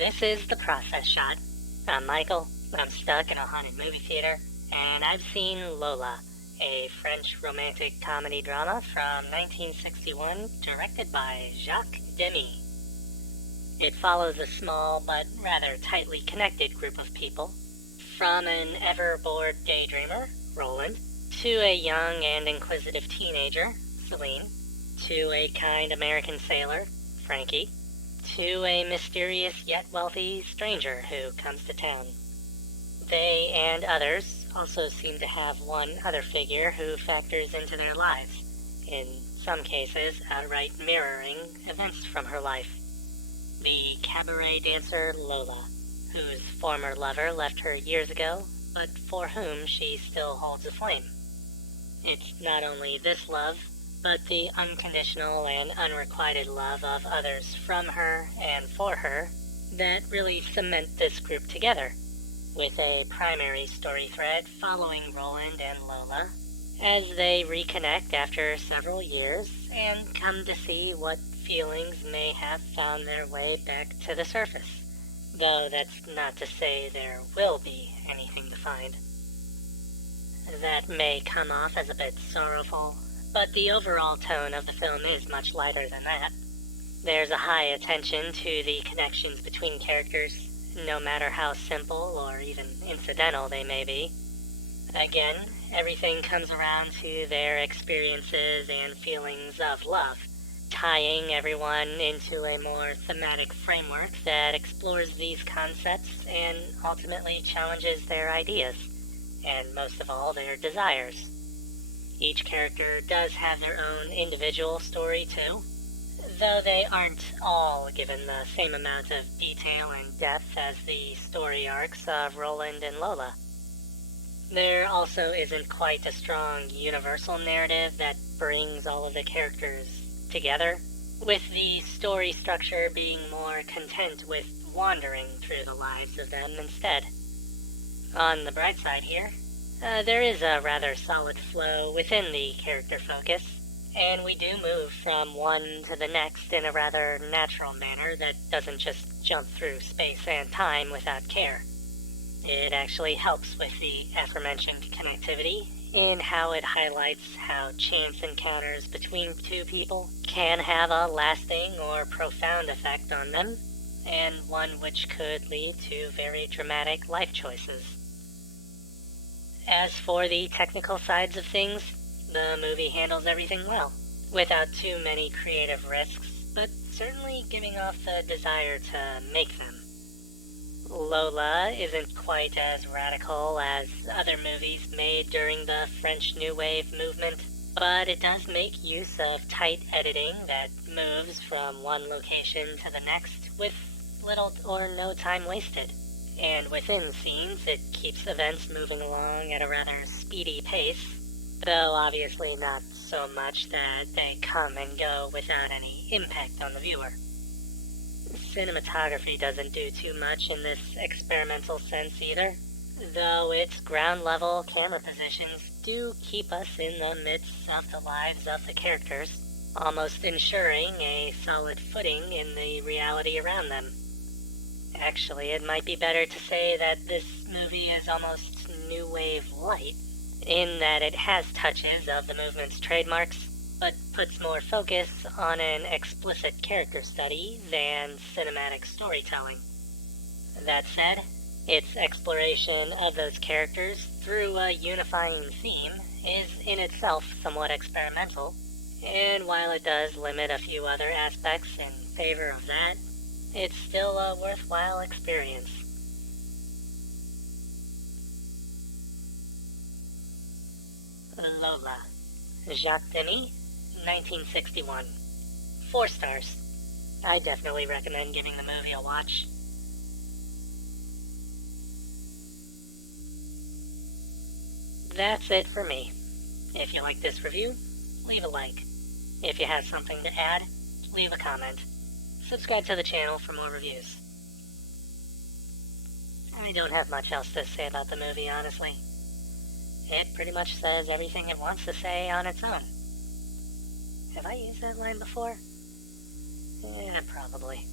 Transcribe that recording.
This is The Process Shot. I'm Michael. I'm stuck in a haunted movie theater, and I've seen Lola, a French romantic comedy drama from 1961 directed by Jacques Demy. It follows a small but rather tightly connected group of people, from an ever-bored daydreamer, Roland, to a young and inquisitive teenager, Celine, to a kind American sailor, Frankie, to a mysterious yet wealthy stranger who comes to town. They and others also seem to have one other figure who factors into their lives, in some cases outright mirroring events from her life. The cabaret dancer Lola, whose former lover left her years ago, but for whom she still holds a flame. It's not only this love, but the unconditional and unrequited love of others from her and for her that really cement this group together, with a primary story thread following Roland and Lola as they reconnect after several years and come to see what feelings may have found their way back to the surface, though that's not to say there will be anything to find. That may come off as a bit sorrowful, but the overall tone of the film is much lighter than that. There's a high attention to the connections between characters, no matter how simple or even incidental they may be. Again, everything comes around to their experiences and feelings of love, tying everyone into a more thematic framework that explores these concepts and ultimately challenges their ideas, and most of all, their desires. Each character does have their own individual story too, though they aren't all given the same amount of detail and depth as the story arcs of Roland and Lola. There also isn't quite a strong universal narrative that brings all of the characters together, with the story structure being more content with wandering through the lives of them instead. On the bright side here, there is a rather solid flow within the character focus, and we do move from one to the next in a rather natural manner that doesn't just jump through space and time without care. It actually helps with the aforementioned connectivity in how it highlights how chance encounters between two people can have a lasting or profound effect on them, and one which could lead to very dramatic life choices. As for the technical sides of things, the movie handles everything well, without too many creative risks, but certainly giving off the desire to make them. Lola isn't quite as radical as other movies made during the French New Wave movement, but it does make use of tight editing that moves from one location to the next with little or no time wasted. And within scenes, it keeps events moving along at a rather speedy pace, though obviously not so much that they come and go without any impact on the viewer. Cinematography doesn't do too much in this experimental sense either, though its ground-level camera positions do keep us in the midst of the lives of the characters, almost ensuring a solid footing in the reality around them. Actually, it might be better to say that this movie is almost New Wave light, in that it has touches of the movement's trademarks, but puts more focus on an explicit character study than cinematic storytelling. That said, its exploration of those characters through a unifying theme is in itself somewhat experimental, and while it does limit a few other aspects in favor of that, it's still a worthwhile experience. Lola, Jacques Demy, 1961. 4 stars. I definitely recommend giving the movie a watch. That's it for me. If you like this review, leave a like. If you have something to add, leave a comment. Subscribe to the channel for more reviews. I don't have much else to say about the movie, honestly. It pretty much says everything it wants to say on its own. Have I used that line before? Yeah, probably.